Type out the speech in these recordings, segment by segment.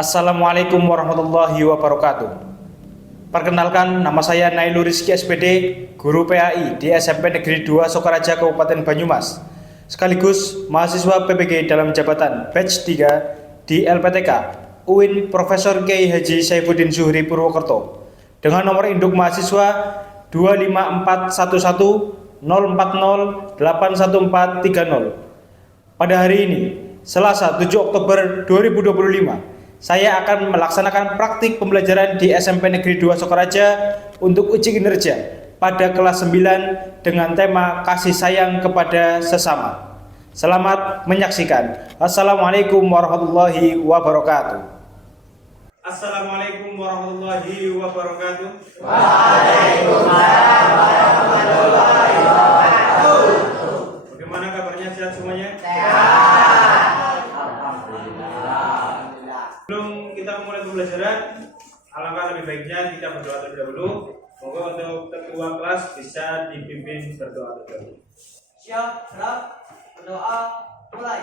Assalamualaikum warahmatullahi wabarakatuh. Perkenalkan, nama saya Nailu Rizky SPD, guru PAI di SMP Negeri 2 Sokaraja, Kabupaten Banyumas, sekaligus mahasiswa PPG dalam jabatan batch 3 di LPTK UIN Profesor Kiai Haji Saifuddin Zuhri Purwokerto dengan nomor induk mahasiswa 2541104081430. Pada hari ini, Selasa 7 Oktober 2025, saya akan melaksanakan praktik pembelajaran di SMP Negeri 2 Sokaraja untuk uji kinerja pada kelas 9 dengan tema kasih sayang kepada sesama. Selamat menyaksikan. Assalamualaikum warahmatullahi wabarakatuh. Assalamualaikum warahmatullahi wabarakatuh. Waalaikumsalam warahmatullahi wabarakatuh. Bagaimana kabarnya, sehat semuanya? Sehat. Sebelum kita memulai pembelajaran, alangkah lebih baiknya kita berdoa terlebih dahulu. Moga untuk ketua kelas bisa dipimpin berdoa terlebih dahulu. Siap, gerak, berdoa, mulai.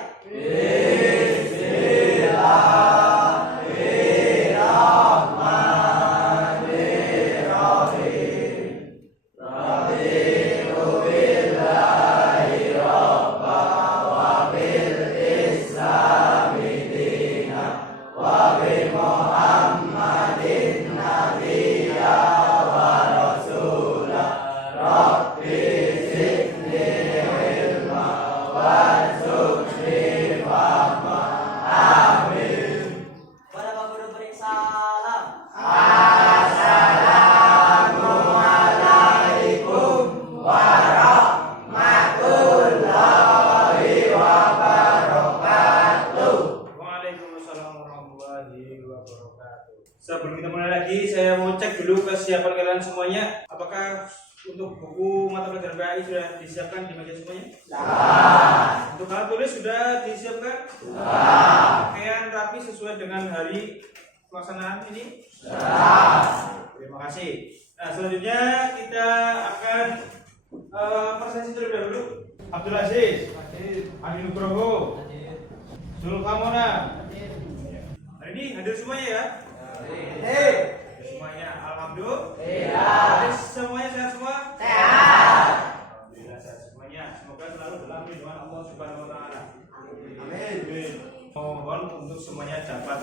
Kepada Pak Guru beri salam. Assalamualaikum warahmatullahi wabarakatuh. Waalaikumsalam warahmatullahi wabarakatuh. Sebelum kita mulai lagi, saya mau cek dulu kesiapan kalian semuanya. Apakah untuk buku mata pelajaran PAI sudah disiapkan di meja semuanya? Untuk alat tulis sudah disiapkan? Pakaian rapi sesuai dengan hari pelaksanaan ini? Terima kasih. Nah, selanjutnya kita akan presentasi terlebih dahulu. Abdul Aziz, Adi Nugroho, Zulkamona. Hari ini hadir semuanya ya? Hadir semuanya. Alhamdulillah. Semuanya sehat semua? Alhamdulillah sehat semuanya. Semoga selalu dalam lindungan Allah Subhanahu wa taala. Amin. Mohon untuk semuanya dapat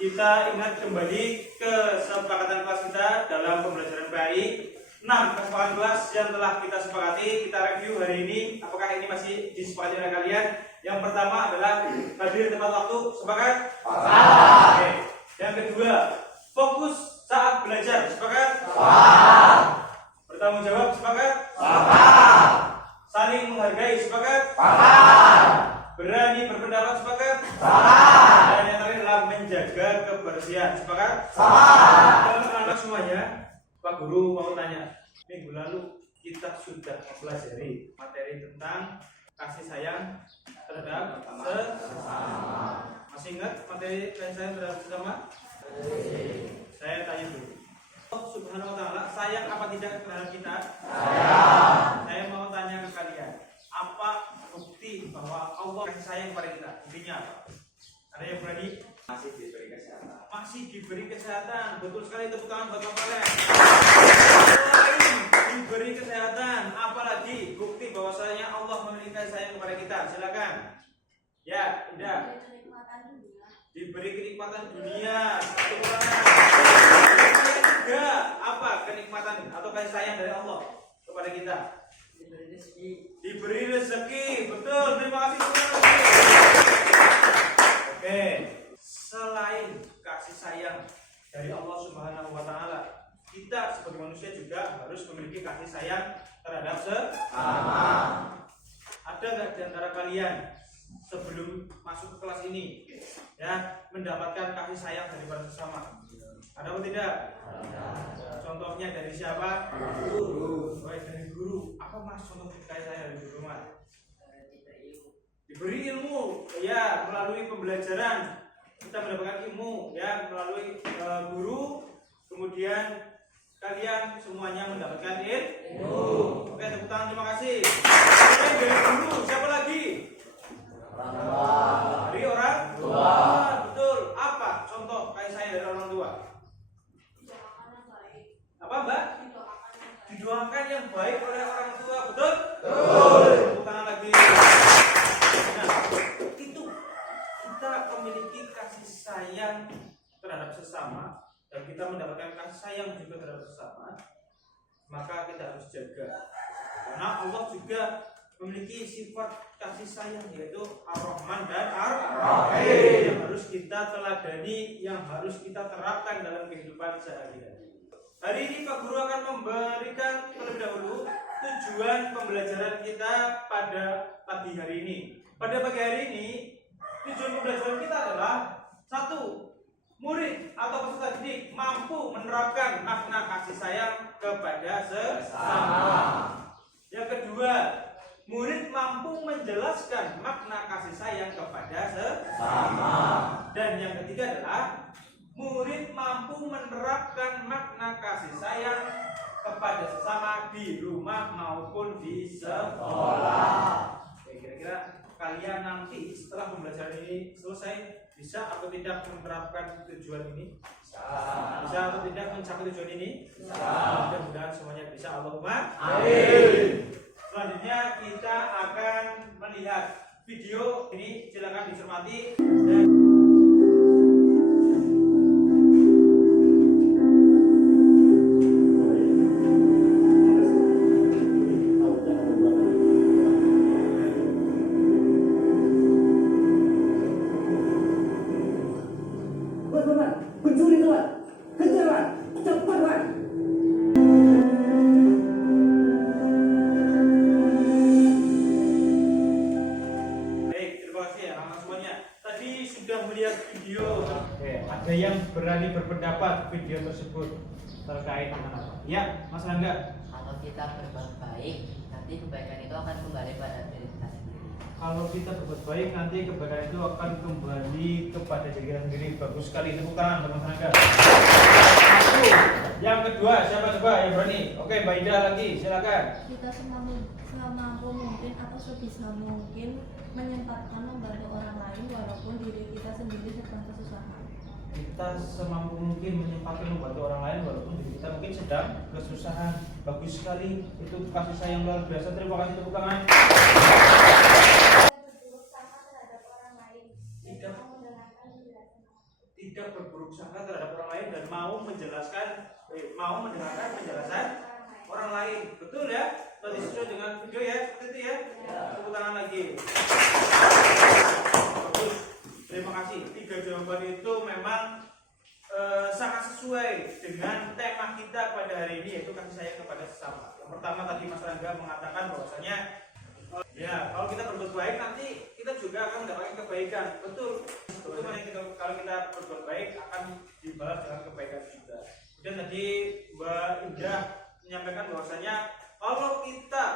kita ingat kembali kesepakatan kelas kita dalam pembelajaran PAI. 6 kesepakatan kelas yang telah kita sepakati, kita review hari ini. Apakah ini masih disepakati oleh kalian? Yang pertama adalah hadir tepat waktu. Sepakat? Sepakat. Oke. Yang kedua, fokus saat belajar. Sepakat? Sepakat. Bertanggung jawab. Sepakat? Sepakat. Anak-anak semuanya, Pak Guru mau tanya. Minggu lalu kita sudah mempelajari materi tentang kasih sayang terhadap sesama. Masih ingat materi kasih sayang terhadap sesama? Saya tanya dulu. Allah Subhanahu wa Ta'ala sayang apa tidak terhadap kita? Saya mau tanya ke kalian, apa bukti bahwa Allah kasih sayang kepada kita? Buktinya apa? Ada yang berani? Masih diberi kesehatan. Masih diberi kesehatan. Betul sekali, tepuk tangan buat Bapak Lek. Selain diberi kesehatan, apalagi bukti bahwasanya Allah memiliki kasih sayang kepada kita? Silakan. Ya, Indah. Diberi kenikmatan dunia. Tepuk tangan. Yang ketiga, apa kenikmatan atau kasih sayang dari Allah kepada kita? Diberi rezeki. Diberi rezeki. Betul. Terima kasih teman-teman. Oke. Selain kasih sayang dari Allah Subhanahu wa Ta'ala, kita sebagai manusia juga harus memiliki kasih sayang terhadap sesama. Ada nggak di antara kalian sebelum masuk ke kelas ini ya mendapatkan kasih sayang daripada sesama? Ada atau tidak? Contohnya dari siapa? Guru. Baik, dari guru. Apa mas contoh kasih sayang dari guru mas? Diberi ilmu ya melalui pembelajaran. Kita mendapatkan ilmu ya melalui guru, kemudian kalian semuanya mendapatkan ilmu. Oke, tepuk tangan, terima kasih. Oke, dari guru, siapa lagi? Dari orang tua. Betul. Apa contoh kasih sayang dari orang tua? Apa mbak? Didoakan yang baik oleh orang tua. Betul? Betul. Tepuk tangan lagi. Nah, itu kita memiliki kasih sayang terhadap sesama dan kita mendapatkan kasih sayang juga terhadap sesama, maka kita harus jaga karena Allah juga memiliki sifat kasih sayang yaitu Ar-Rahman dan Ar-Rahim yang harus kita teladani, yang harus kita terapkan dalam kehidupan sehari-hari. Hari ini Pak Guru akan memberikan terlebih dahulu tujuan pembelajaran kita pada pagi hari ini. Pada pagi hari ini tujuan pembelajaran kita adalah satu, murid atau peserta didik mampu menerapkan makna kasih sayang kepada sesama. Yang kedua, murid mampu menjelaskan makna kasih sayang kepada sesama. Dan yang ketiga adalah murid mampu menerapkan makna kasih sayang kepada sesama di rumah maupun di sekolah. Kira-kira kalian nanti setelah pembelajaran ini selesai bisa atau tidak menerapkan tujuan ini? Bisa atau tidak mencapai tujuan ini? Mudah-mudahan semuanya bisa. Allahumma amin. Selanjutnya kita akan melihat video ini, silakan dicermati dan pencuri kawan, kejar kawan, cepat kawan. baik, terima kasih ya anak semuanya. Tadi sudah melihat video. Ada yang berani berpendapat video tersebut terkait dengan apa? Ya, Mas Rangga. Kalau kita berbuat baik, nanti kebaikan itu akan kembali pada diri kita sendiri. Kalau kita berbuat baik, nanti kebaikan itu akan kembali kepada diri kita sendiri. Bagus sekali, tepuk tangan teman Rangga. Satu. Yang kedua, siapa coba yang berani? Oke, Mbak Ida lagi, silakan. Kita semampu mungkin atau sebisa mungkin menyempatkan membantu orang lain walaupun diri kita sendiri sedang kesusahan. Kita semampu mungkin menyempatkan membantu orang lain walaupun diri kita mungkin sedang kesusahan. Bagus sekali, itu kasih sayang luar biasa. Terima kasih, tepuk tangan. Tidak berburuk sangka terhadap orang lain dan mau mendengarkan penjelasan orang lain. Betul ya? Tadi sesuai dengan video ya, seperti itu ya. Tepuk tangan lagi. Bagus. Terima kasih. 3 jawaban itu memang sangat sesuai dengan tema kita pada hari ini, yaitu kasih sayang kepada sesama. Yang pertama tadi Mas Rangga mengatakan bahwasanya ya kalau kita berbuat baik nanti kita juga akan mendapatkan kebaikan. Betul. kalau kita berbuat baik akan dibalas dengan kebaikan juga. Kemudian tadi Mbak Indah menyampaikan bahwasanya kalau kita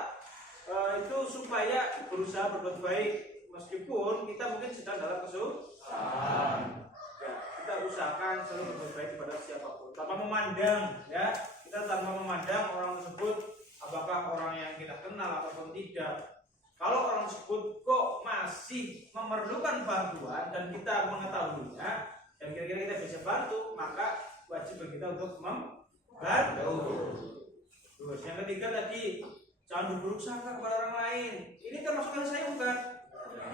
itu supaya berusaha berbuat baik meskipun kita mungkin sedang dalam kesusahan. Ya, kita usahakan selalu berbuat baik kepada siapapun tanpa memandang, ya, kita tanpa memandang orang tersebut apakah orang yang kita kenal ataupun tidak. Kalau orang tersebut kok masih memerlukan bantuan dan kita mengetahuinya dan kira-kira kita bisa bantu, maka wajib bagi kita untuk membantu. Terus yang ketiga tadi, jangan berburuk sangka kepada orang lain. Ini termasuk dari saya bukan?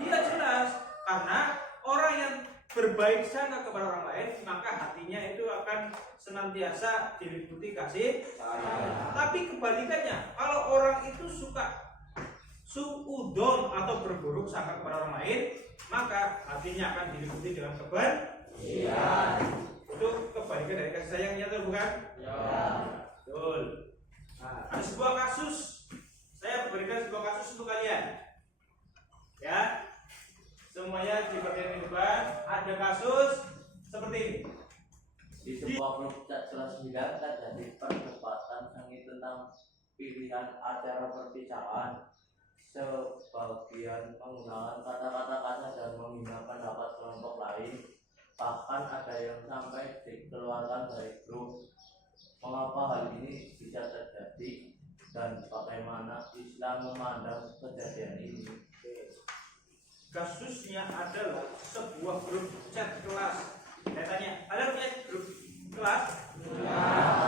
Iya jelas, karena orang yang berbaik sangka kepada orang lain, maka hatinya itu akan senantiasa diliputi kasih sayang. Tapi kebalikannya, kalau orang itu suka suudon atau berburuk sangka kepada orang lain, maka hatinya akan diliputi dengan kebencian. Itu kebalikan dari kasih sayangnya, atau bukan? Ya. Betul. Nah, ada sebuah kasus, saya berikan sebuah kasus untuk kalian. Ya, semuanya di bagian kehidupan ada kasus seperti ini. Di sebuah grup kelas 9 terjadi perdebatan tentang pilihan acara perpisahan. Sebagian menggunakan kata-kata kasar dan menghina pendapat kelompok lain. Bahkan ada yang sampai dikeluarkan dari grup. Mengapa hal ini bisa terjadi dan bagaimana Islam memandang kejadian ini? Kasusnya adalah sebuah grup chat kelas. Saya tanya, ada punya grup kelas?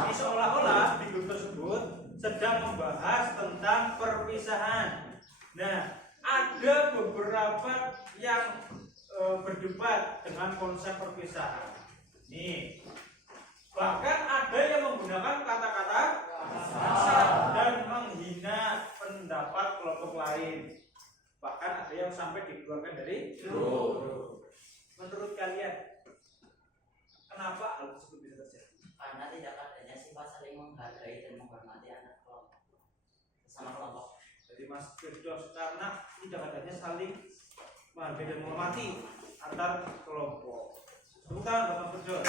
Ini seolah-olah di grup tersebut sedang membahas tentang perpisahan. Nah, ada beberapa yang berdebat dengan konsep perpisahan. Nih, bahkan ada yang menggunakan kata-kata kasar dan menghina pendapat kelompok lain. Bahkan ada yang sampai dikeluarkan dari grup. Menurut kalian, kenapa hal tersebut bisa terjadi? Karena tidak adanya sifat saling menghargai dan menghormati anak kelompok sama kelompok. Jadi Mas Firdaus, karena tidak adanya saling menghargai dan menghormati antar kelompok. Bukan Bapak Firdaus.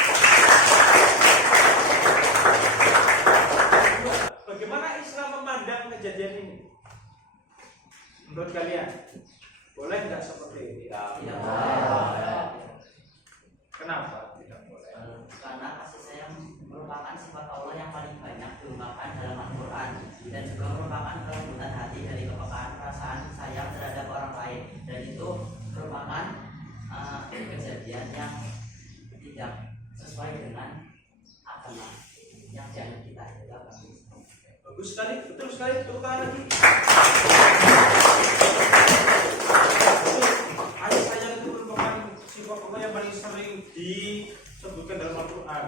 Bagaimana Islam memandang kejadian ini? Menurut kalian, boleh nggak seperti ini? Tidak boleh. Kenapa tidak boleh? Karena kasih sayang merupakan sifat Allah yang paling banyak diungkapkan dalam Al-Quran dan juga merupakan kelembutan hati dari kepekaan perasaan sayang terhadap orang lain, dan itu merupakan kejadian yang tidak sesuai dengan agama yang dianut kita, yaitu agama Islam. Bagus sekali, betul sekali, tepuk tangan lagi. Kasih sayang itu merupakan sifat Allah yang paling sering disebutkan dalam Al-Quran.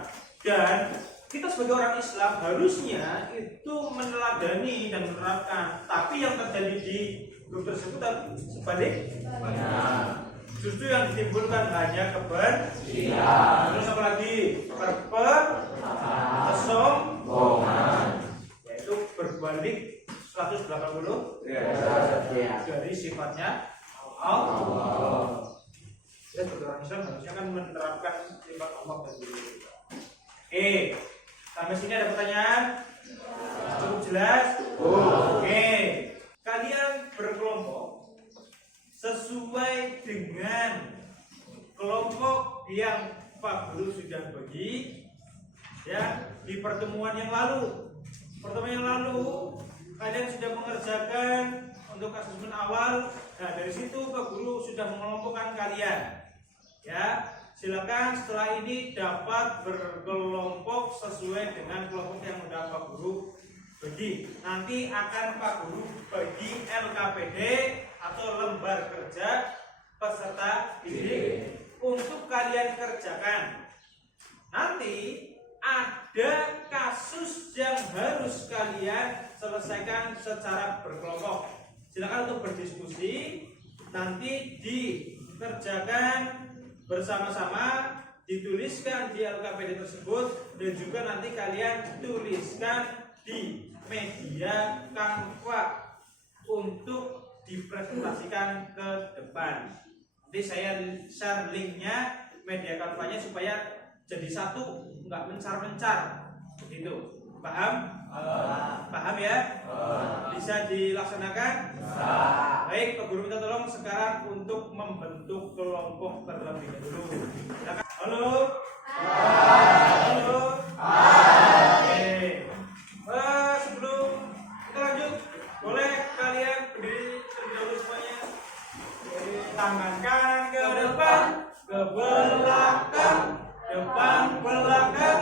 Dan kita sebagai orang Islam harusnya itu meneladani dan menerapkan. Tapi yang terjadi di grup tersebut sebaliknya. Justru yang ditimbulkan hanya kebencian. Terus apa lagi? Kesombongan. Yaitu berbalik 180 dari sifatnya Allah. Dan sebagai orang Islam harusnya kan menerapkan sifat Allah dan diri kita. Sampai sini ada pertanyaan? Cukup jelas? Oke. Kalian berkelompok sesuai dengan kelompok yang Pak Guru sudah bagi, ya, di pertemuan yang lalu. Pertemuan yang lalu kalian sudah mengerjakan untuk asesmen awal. Nah, dari situ Pak Guru sudah mengelompokkan kalian. Ya, silakan setelah ini dapat berkelompok sesuai dengan kelompok yang sudah Pak Guru bagi. Nanti akan Pak Guru bagi LKPD atau lembar kerja peserta didik untuk kalian kerjakan. Nanti ada kasus yang harus kalian selesaikan secara berkelompok. Silakan untuk berdiskusi, nanti dikerjakan bersama-sama, dituliskan di LKPD tersebut, dan juga nanti kalian tuliskan di media Canva untuk dipresentasikan ke depan. Nanti Jadi saya share linknya, media Canva-nya supaya jadi satu, nggak mencar-mencar. Begitu. Paham? Paham ya? Bisa dilaksanakan? Baik, Pak Guru minta tolong sekarang untuk membentuk kelompok terlebih dahulu. Silakan. Halo? Halo? Oke. Sebelum kita lanjut, boleh kalian berdiri terlebih dahulu semuanya. Tangan kanan ke depan, ke belakang, depan, belakang,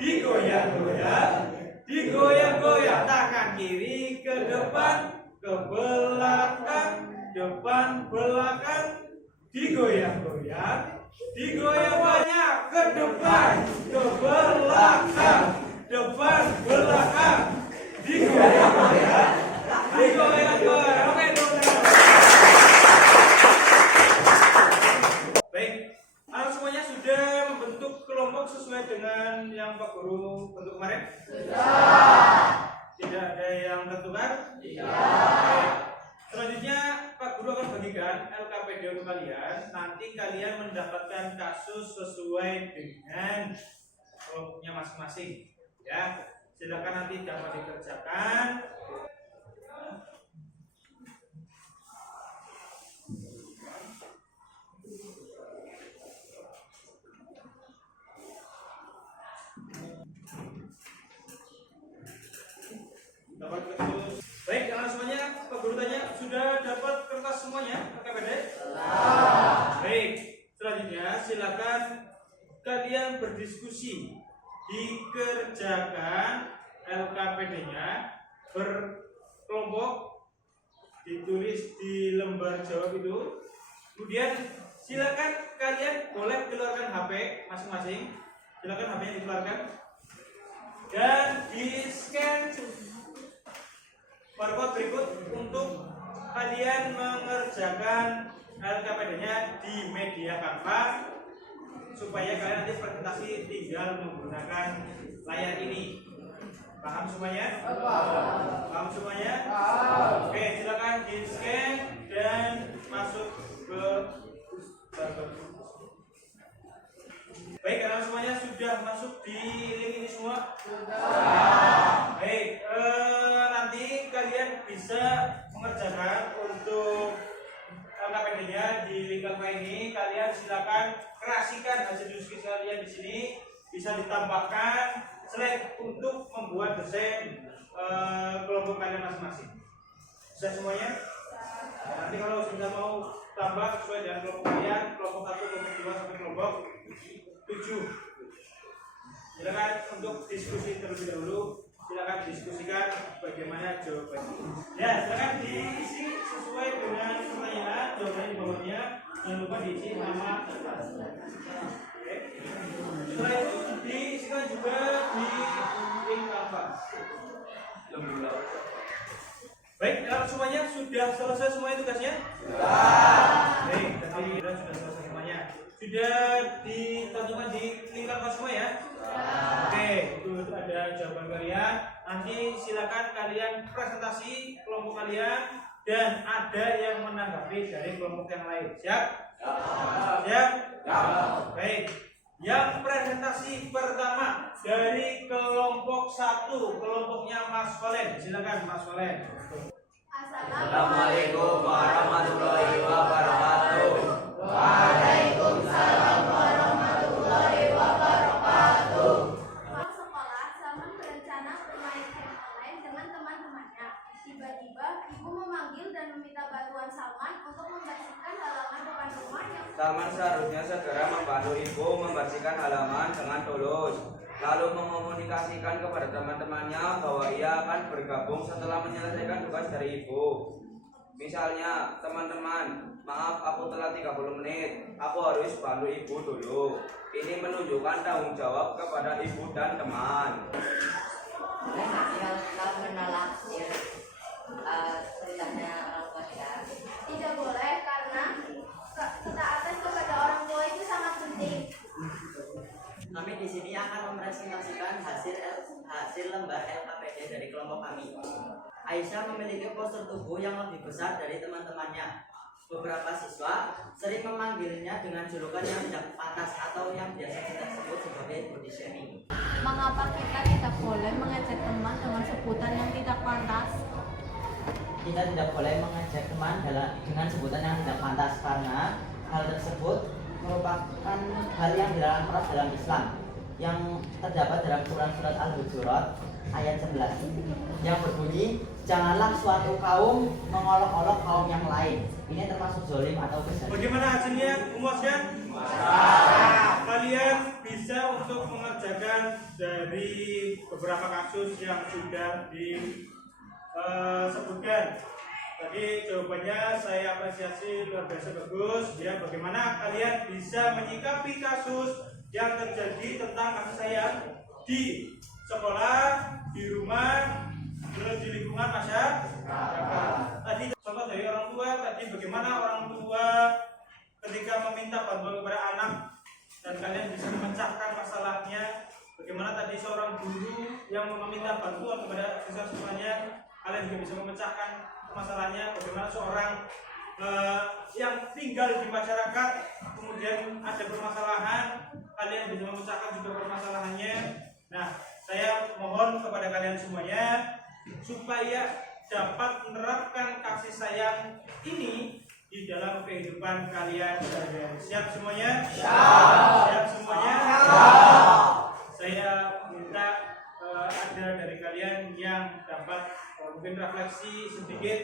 digoyang-goyang, digoyang-goyang. Tangan kiri ke depan, ke belakang, depan, belakang, digoyang-goyang, digoyang banyak, ke depan, ke belakang, depan, belakang, digoyang-goyang, digoyang-goyang. Oke, baik, anak semuanya sudah membentuk kelompok sesuai dengan yang Pak Guru bentuk kemarin? Tidak ada yang tertukar? Baik. Selanjutnya Pak Guru akan bagikan LKPD untuk kalian. Nanti kalian mendapatkan kasus sesuai dengan kelompoknya masing-masing. Ya, silakan nanti dapat dikerjakan. Dapat kertas. Baik, anak semuanya, Pak Guru tanya, sudah dapat kertas semuanya LKPD? Baik, selanjutnya silakan kalian berdiskusi, dikerjakan LKPD-nya berkelompok, ditulis di lembar jawab itu. Kemudian silakan kalian boleh keluarkan HP masing-masing. Silakan HP-nya dikeluarkan dan di-scan barcode berikut untuk kalian mengerjakan LKPD-nya di media Canva supaya kalian nanti presentasi tinggal menggunakan layar ini. Paham semuanya? Paham semuanya? Oke, silakan di-scan dan masuk ke barcode. Baik, kalian semuanya sudah masuk di link ini semua? Sudah. Baik, nanti kalian bisa mengerjakan untuk LKPD-nya di link Canva ini. Kalian silakan kreasikan hasil diskusi kalian di sini, bisa ditambahkan slide untuk membuat desain kelompok kalian masing-masing. Bisa semuanya? Nanti kalau sudah mau tambah sesuai dengan kelompok kalian, kelompok 1, kelompok 2 sampai kelompok 7. Silakan untuk diskusi terlebih dahulu. Silakan diskusikan bagaimana jawabannya. Ya, silakan diisi sesuai dengan pertanyaan, jawabannya di bawahnya. Jangan lupa diisi nama. Oke. Setelah itu diisikan juga di link Canva. Baik, kalau semuanya sudah selesai semuanya tugasnya? Sudah. Baik, alhamdulillah sudah selesai semuanya. Sudah ditentukan di link Canva semua ya? Oke, itu ada jawaban kalian. Nanti silakan kalian presentasi kelompok kalian dan ada yang menanggapi dari kelompok yang lain. Siap? Siap? Baik. Yang presentasi pertama dari kelompok 1, kelompoknya Mas Valen. Silakan Mas Valen. Assalamualaikum warahmatullahi wabarakatuh. Waalaikumsalam warahmatullahi wabarakatuh. Pulang sekolah, Salman berencana bermain game online dengan teman-temannya. Tiba-tiba, ibu memanggil dan meminta bantuan Salman untuk membersihkan halaman depan rumah yang Salman seharusnya segera membantu ibu membersihkan halaman dengan tulus, lalu mengkomunikasikan kepada teman-temannya bahwa ia akan bergabung setelah menyelesaikan tugas dari ibu. Misalnya, teman-teman, maaf aku telat 30 menit, aku harus bantu ibu dulu. Ini menunjukkan tanggung jawab kepada ibu dan teman. Ceritanya orang tua kita. tidak boleh karena ketaatan kepada orang tua itu sangat penting. Kami di sini akan mempresentasikan hasil lembar LKPD dari kelompok kami. Aisyah memiliki postur tubuh yang lebih besar dari teman-temannya. Beberapa siswa sering memanggilnya dengan julukan yang tidak pantas atau yang biasa kita sebut sebagai body shaming. Mengapa kita tidak boleh mengejek teman dengan sebutan yang tidak pantas? Kita tidak boleh mengejek teman dengan sebutan yang tidak pantas karena hal tersebut merupakan hal yang dilarang keras dalam Islam yang terdapat dalam surat Al-Hujurat ayat 11 yang berbunyi, janganlah suatu kaum mengolok-olok kaum yang lain. Ini termasuk zalim atau bersalah. Bagaimana hasilnya? Memuaskan? Kalian bisa untuk mengerjakan dari beberapa kasus yang sudah disebutkan. Tadi jawabannya saya apresiasi luar biasa bagus. Ya, bagaimana kalian bisa menyikapi kasus yang terjadi tentang kasih sayang di sekolah, di rumah, terus di lingkungan masyarakat. Tadi contoh dari orang tua, tadi bagaimana orang tua ketika meminta bantuan kepada anak dan kalian bisa memecahkan masalahnya. Bagaimana tadi seorang guru yang meminta bantuan kepada siswa-siswanya, kalian juga bisa memecahkan masalahnya. Bagaimana seorang yang tinggal di masyarakat kemudian ada permasalahan, kalian bisa memecahkan juga permasalahannya. Nah, saya mohon kepada kalian semuanya supaya dapat menerapkan kasih sayang ini di dalam kehidupan kalian sehari-hari. Siap semuanya? Siap semuanya? Saya minta ada dari kalian yang dapat mungkin refleksi sedikit,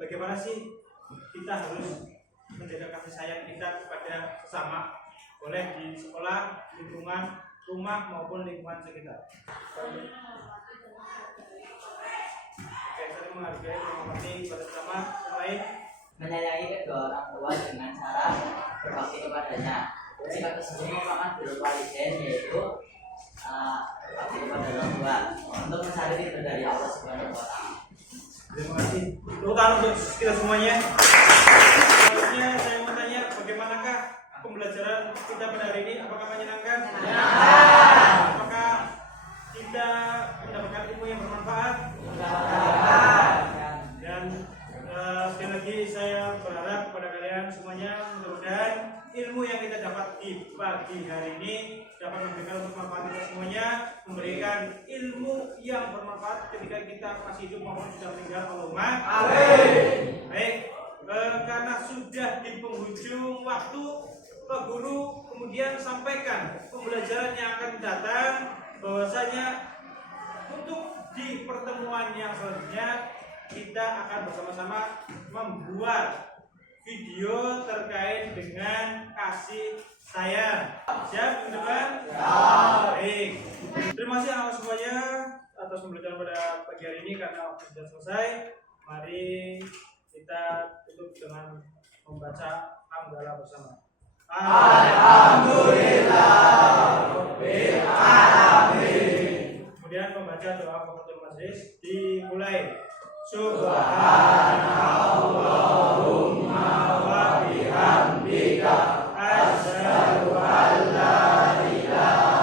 bagaimana sih kita harus menjaga kasih sayang kita kepada sesama, boleh di sekolah, lingkungan, rumah maupun lingkungan sekitar. Oke, saya menghargai, menghormati pada sama lain. Menyayangi kedua orang tua dengan cara berbakti kepadanya. Sikap tersebut merupakan birrul walidain, yaitu berbakti kepada orang tua untuk mencari ridho dari Allah Subhanahu wa Ta'ala. Terima kasih. Tepuk tangan untuk kita semuanya. Selanjutnya saya mau tanya, bagaimanakah pembelajaran kita pada hari ini? Apakah menyenangkan? Apakah kita mendapatkan ilmu yang bermanfaat? Dan sekali lagi saya berharap kepada kalian semuanya, mudah-mudahan ilmu yang kita dapat di pagi hari ini dapat memberikan untuk manfaat kita semuanya, memberikan ilmu yang bermanfaat ketika kita masih hidup maupun sudah meninggal. Allahumma amin. Baik, karena sudah di penghujung waktu, Pak Guru kemudian sampaikan pembelajaran yang akan datang, bahwasanya untuk di pertemuan yang selanjutnya kita akan bersama-sama membuat video terkait dengan kasih sayang. Siap teman-teman? Baik. Terima kasih anak semuanya atas pembelajaran pada pagi hari ini. Karena waktu sudah selesai, mari kita tutup dengan membaca hamdalah bersama. Alhamdulillah Rabbil Alamin. Kemudian membaca doa kafatul majlis dimulai. Subhanallahumma wa bihamdika asyhadu an la ilaha